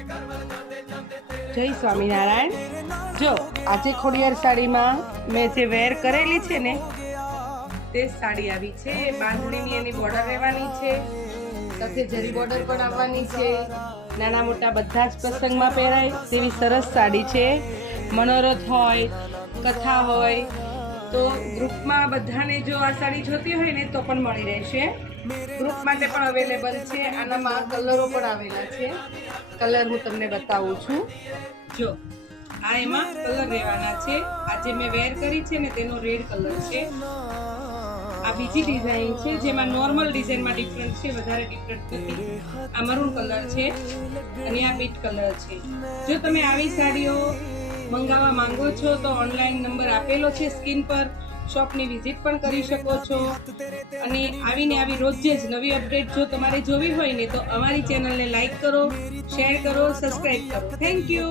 જય સ્વામિનારાયણ। જો આજે ખોડિયાર સાડીમાં મેં જે વેર કરેલી છે ને તે સાડી આવી છે। બાંધણીની એની બોર્ડર રહેવાની છે, સાથે જરી બોર્ડર પણ આવવાની છે। નાના મોટા બધા જ પ્રસંગમાં પહેરાય તેવી સરસ સાડી છે। મનોરથ હોય, કથા હોય તો ગ્રુપમાં બધાને જો આ સાડી જોતી હોય ને તો પણ મળી રહેશે। ગ્રુપ માટે પણ અવેલેબલ છે। આનામાં કલરો પણ આવેલા છે। કલર હું તમને બતાવું છું। જો આ એમાં કલર રહેવાના છે। આજે મેં વેર કરી છે ને તેનો રેડ કલર છે। આ બીજી ડિઝાઇન છે જેમાં નોર્મલ ડિઝાઇનમાં ડિફરન્ટ છે, વધારે ડિફરન્ટ નથી। આ મરૂન કલર છે અને આ પીચ કલર છે। જો તમે આવી સાડીઓ મંગાવવા માંગો છો તો ઓનલાઈન નંબર આપેલો છે સ્ક્રીન પર, શોપની વિઝિટ પણ કરી શકો છો। અને આવીને આવી રોજે જ નવી અપડેટ જો તમારે જોવી હોય ને તો અમારી ચેનલને લાઈક કરો, શેર કરો, સબસ્ક્રાઇબ કરો। Thank you.